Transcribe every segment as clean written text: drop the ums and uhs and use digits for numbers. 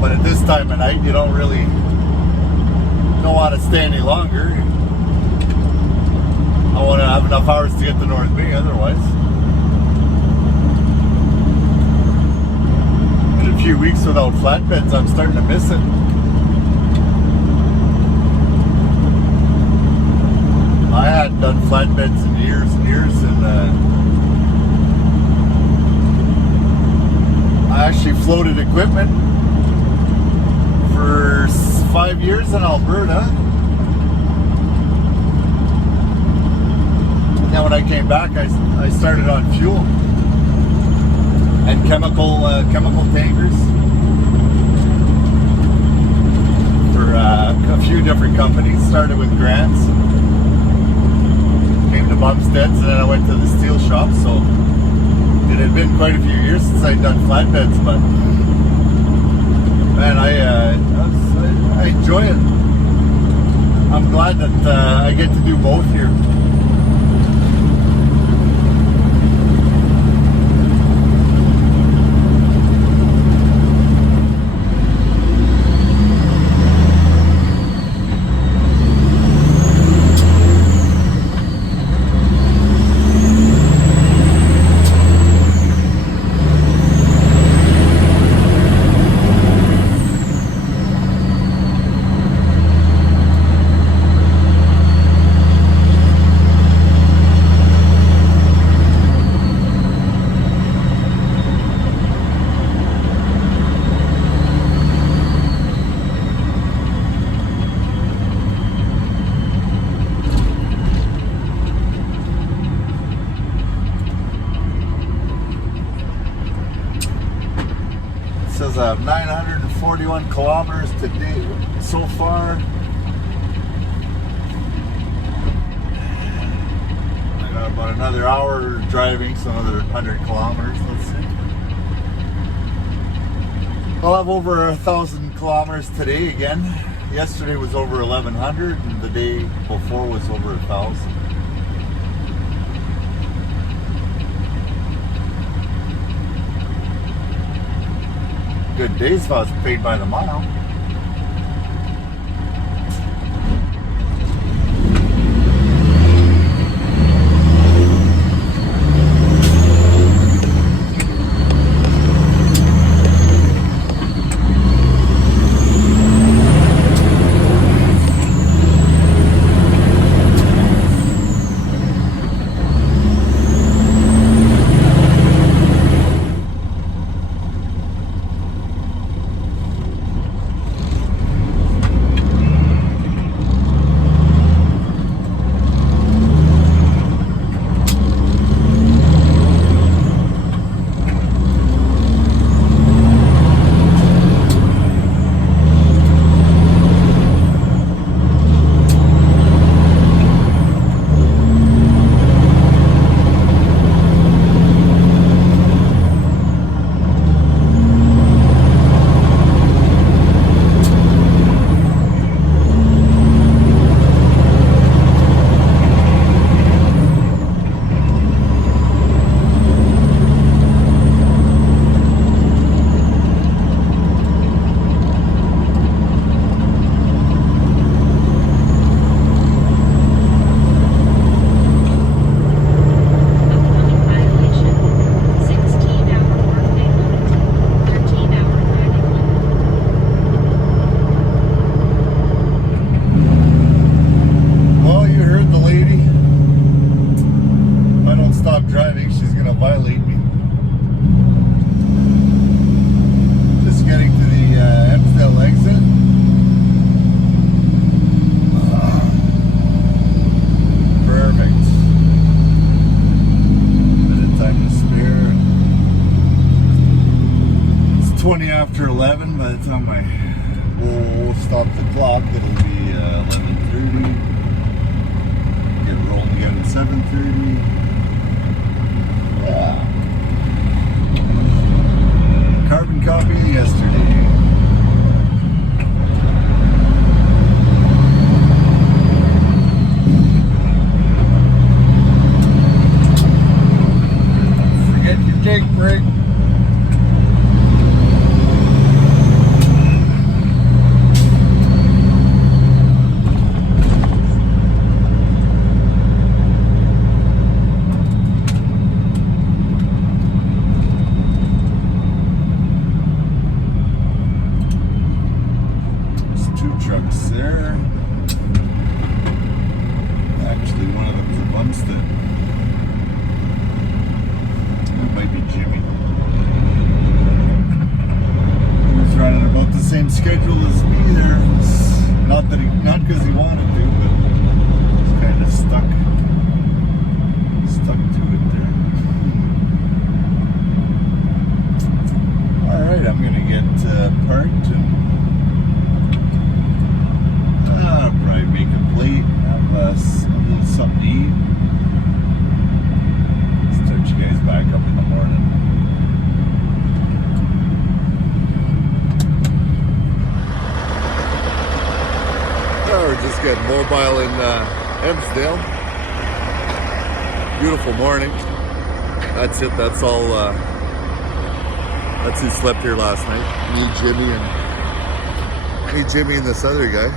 But at this time of night, you don't want to stay any longer. I want to have enough hours to get to North Bay otherwise. In a few weeks without flatbeds, I'm starting to miss it. I hadn't done flatbeds in years and years, and I actually floated equipment for 5 years in Alberta. Then when I came back, I started on fuel and chemical tankers for a few different companies. Started with grants, came to Bumsteads, and then I went to the steel shop. So it had been quite a few years since I'd done flatbeds, but man, I enjoy it. I'm glad that I get to do both here. Says I have 941 kilometers today so far. I got about another hour driving, so another 100 kilometers, let's see. I'll have over 1,000 kilometers today again. Yesterday was over 1,100, and the day before was over 1,000. Good days if I was paid by the mile. after 11. By the time we'll stop the clock, it'll be 11:30. Get rolling again at 7:30. Yeah. Carbon copy of yesterday. Forget your jake brake. there. Actually, one of them's a Bumstead. That might be Jimmy. He's running about the same schedule as me there. Not because he wanted to, but he's kind of stuck to it there. All right, I'm gonna get parked and probably make a plate, have a little something to eat. Start you guys back up in the morning. We're just getting mobile in Hempsdale. Beautiful morning. That's it. That's all. That's who slept here last night. Me, Jimmy, and this other guy.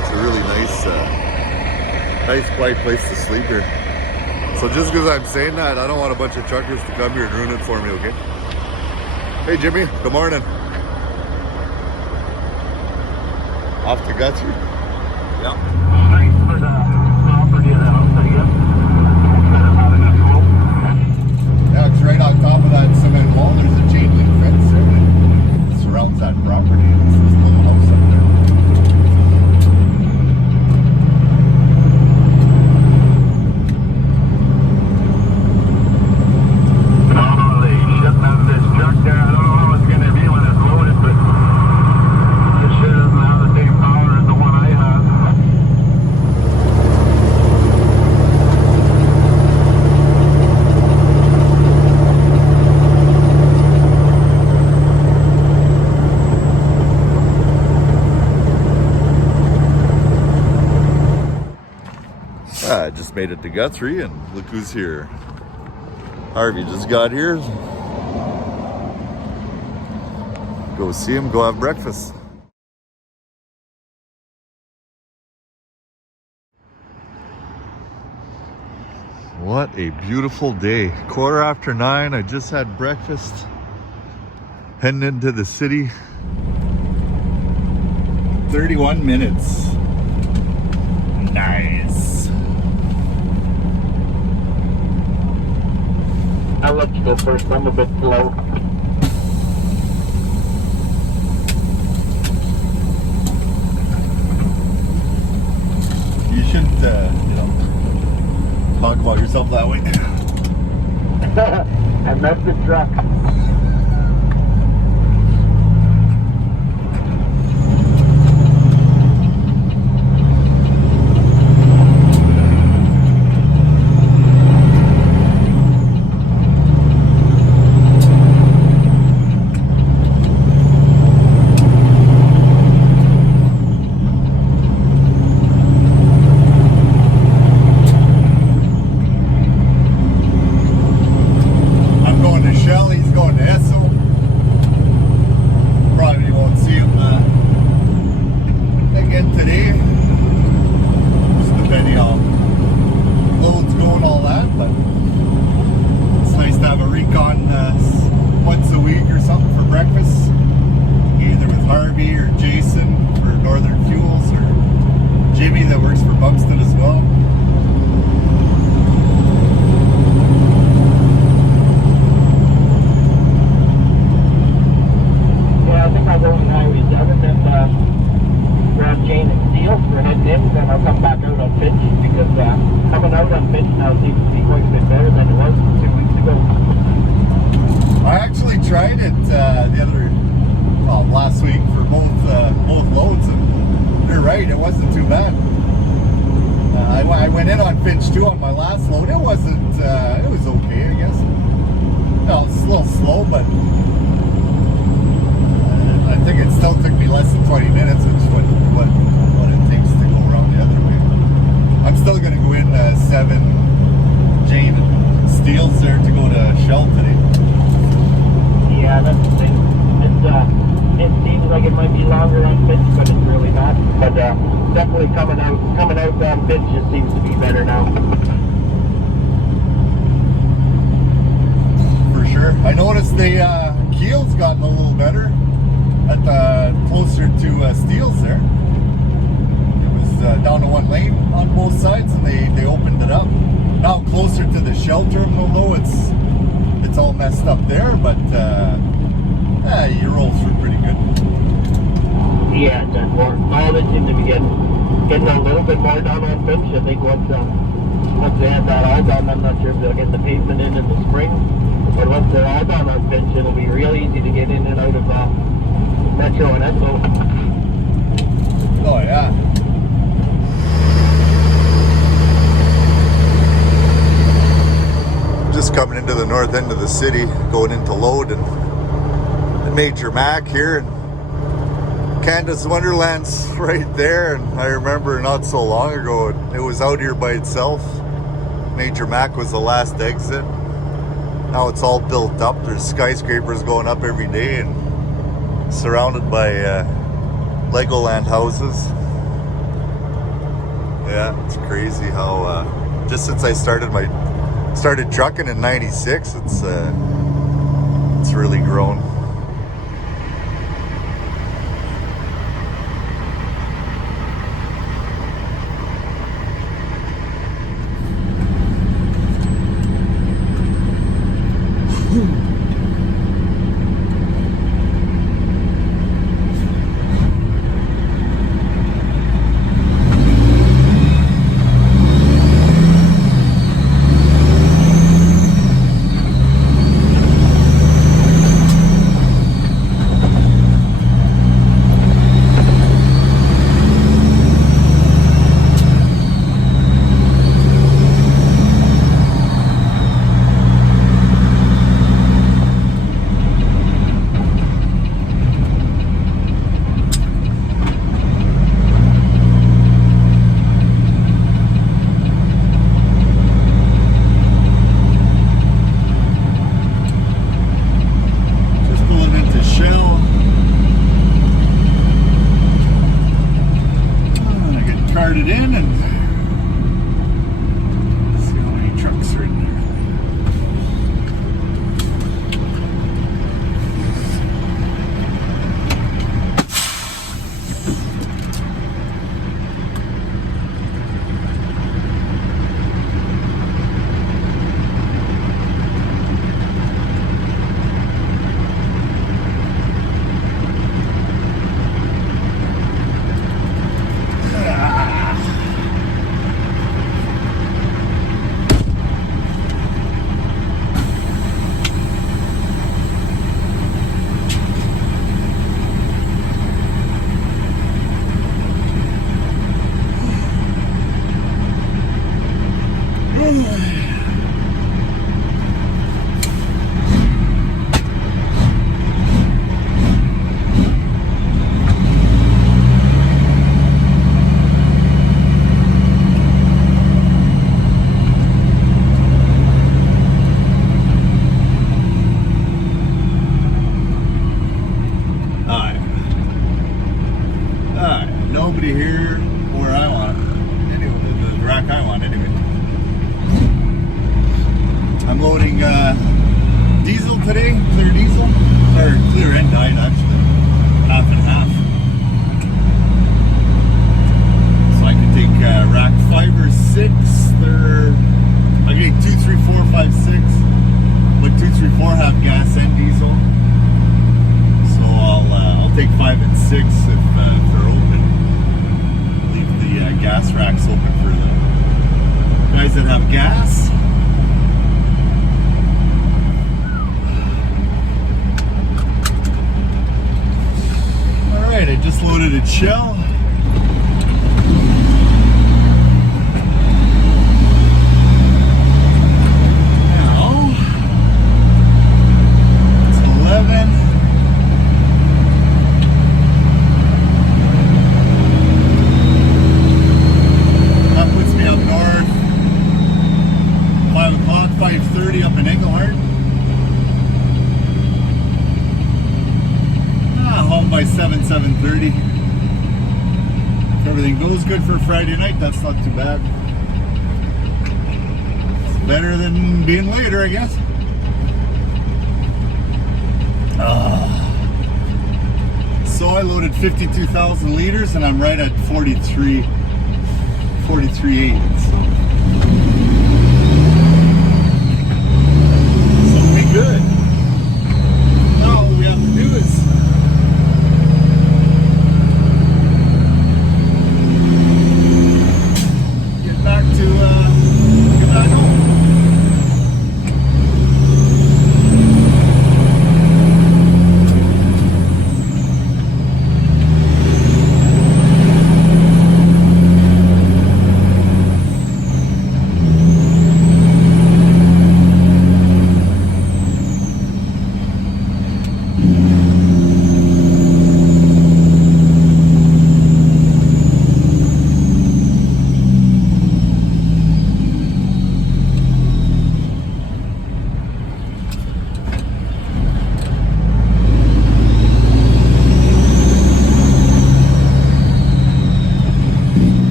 It's a really nice, quiet place to sleep here. So just because I'm saying that, I don't want a bunch of truckers to come here and ruin it for me. Okay? Hey, Jimmy. Good morning. Off to Guthrie? Yep. Straight for the property of the house, I guess. Yeah, it's right on top of that cement wall. There's a chain link fence there that surrounds that property. It's this little house up there. Oh, they shouldn't have this truck there. I don't know how it's going to be when it's loaded, but it sure doesn't have the same power as the one I have. I just made it to Guthrie and look who's here. Harvey just got here. Go see him, go have breakfast. What a beautiful day. 9:15. I just had breakfast. Heading into the city. 31 minutes. Nice. I'll let you go first. I'm a bit slow. You shouldn't, talk about yourself that way. And that's the truck. Last week for both loads, and you're right, it wasn't too bad. I went in on Finch too on my last load. It wasn't. It was okay, I guess. No, it's a little slow, but I think it still took me less than 20 minutes, which is what it takes to go around the other way. I'm still gonna go in 7 Jane and Steele's there to go to Shell today. Yeah, that's the thing. It seems like it might be longer on pitch, but it's really not. But definitely coming out on pitch just seems to be better now. For sure. I noticed the keel's gotten a little better. at the closer to Steele's there. It was down to one lane on both sides, and they opened it up. Now closer to the Shell terminal, though, it's all messed up there, but you roll through pretty good. Yeah, it does more. All they seem to be getting a little bit more down on Finch. I think once they have that all done, I'm not sure if they'll get the pavement in the spring, but once they're all done on Finch, it'll be real easy to get in and out of Metro and Esso. Oh yeah. Just coming into the north end of the city, going into Load and Major Mac here, and Canada's Wonderland's right there. And I remember not so long ago, it was out here by itself. Major Mac was the last exit. Now it's all built up. There's skyscrapers going up every day and surrounded by Legoland houses. Yeah, it's crazy how just since I started trucking in '96, it's really grown. It in and see how many trucks are in there. Nobody here where I want anyway, the rack I want anyway. I'm loading diesel today, clear diesel, or clear and diet actually, half and half. So I can take rack 5 or 6. I can take 2, 3, 4, 5, 6, but 2, 3, 4 have gas and diesel. So I'll take 5 and 6 if they're open. Leave the gas racks open for the guys that have gas. Alright, I just loaded a Shell. Now, it's 11. That puts me up north. 5 o'clock, 5:30 up in Engelhart. Home by 7:30. If everything goes good for Friday night, that's not too bad. It's better than being later, I guess. I loaded 52,000 liters and I'm right at 43.8. So it'll be good. Now all we have to do is get back home.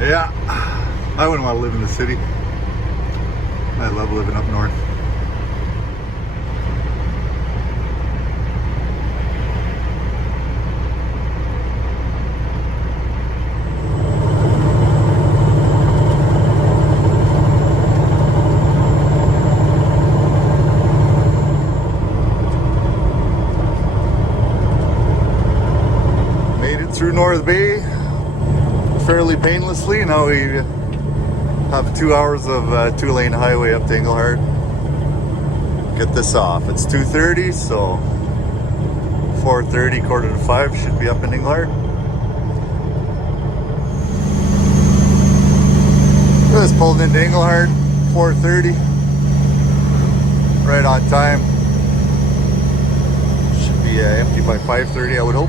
Yeah, I wouldn't want to live in the city. I love living up north. Made it through North Bay fairly painlessly. Now we have 2 hours of 2-lane highway up to Englehart. Get this off. It's 2:30, so 4:30, 4:45 should be up in Englehart. Just pulled into Englehart, 4:30, right on time. Should be empty by 5:30, I would hope.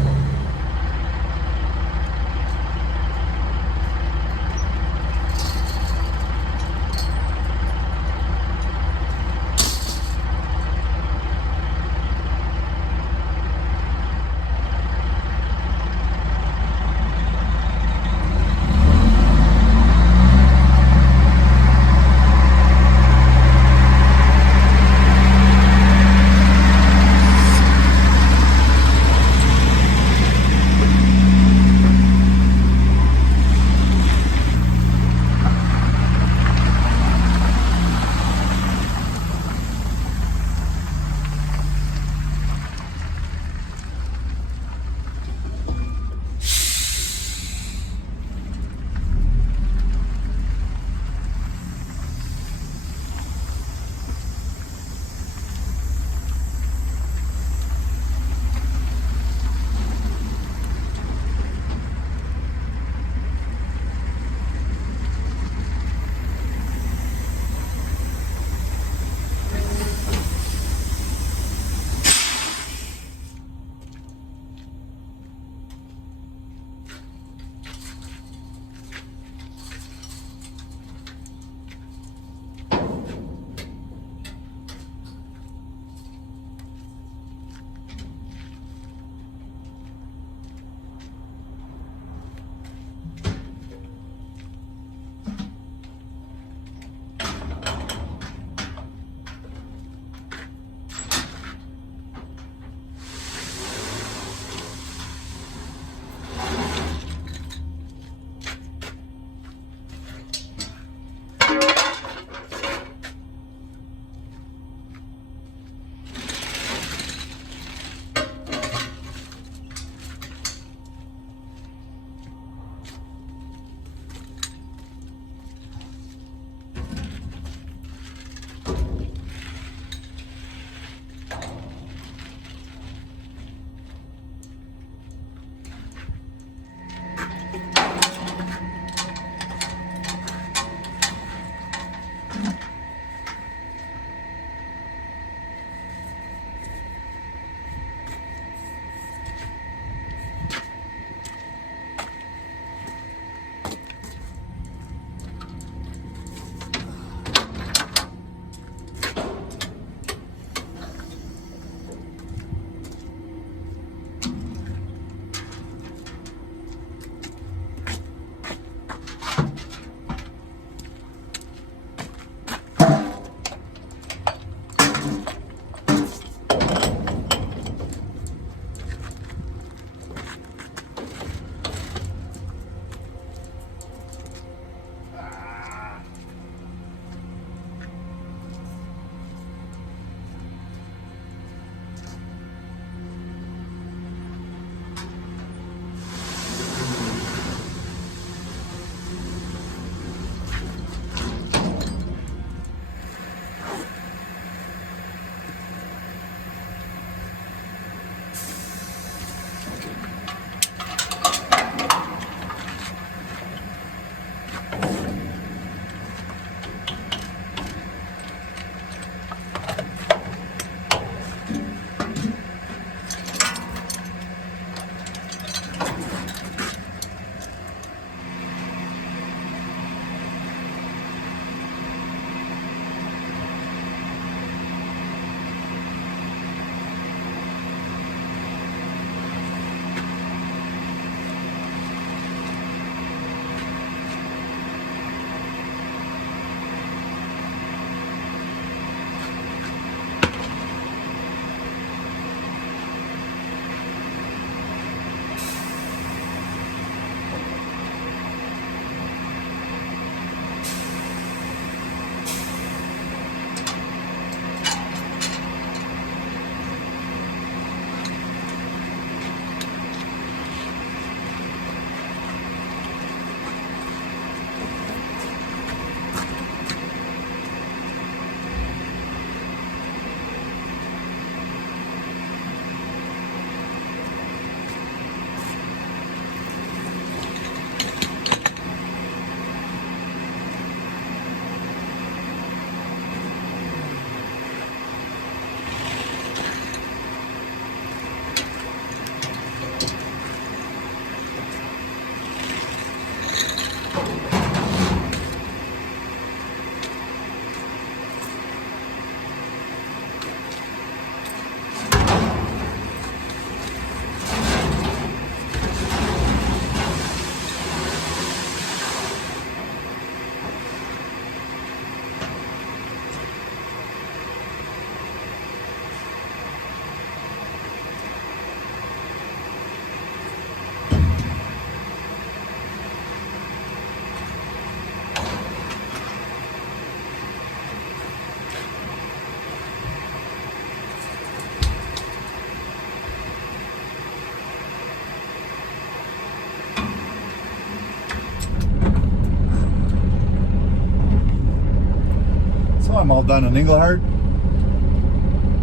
I'm all done in Englehart.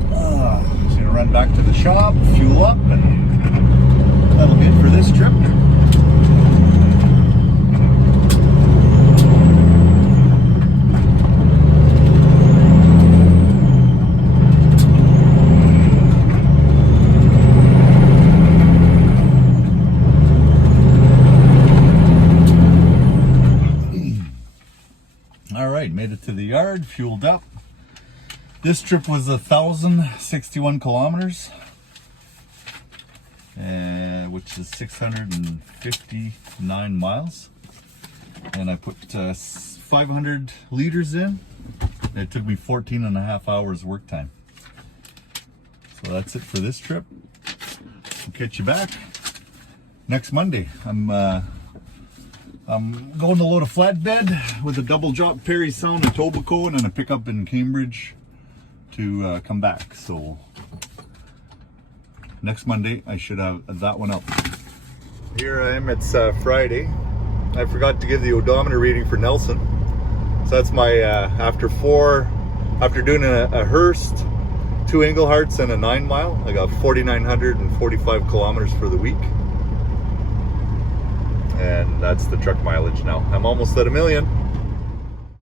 Just gonna run back to the shop, fuel up, and that'll be it for this trip. All right, made it to the yard, fueled up. This trip was 1,061 kilometers, which is 659 miles. And I put 500 liters in. It took me 14 and a half hours work time. So that's it for this trip. I'll catch you back next Monday. I'm going to load a flatbed with a double drop Perry Sound in Tobacco and a pickup in Cambridge to come back. So next Monday I should have that one up. Here I am, it's Friday. I forgot to give the odometer reading for Nelson. So that's my, after doing a Hearst, 2 Engleharts and a 9 mile, I got 4,945 kilometers for the week. And that's the truck mileage now. I'm almost at 1 million.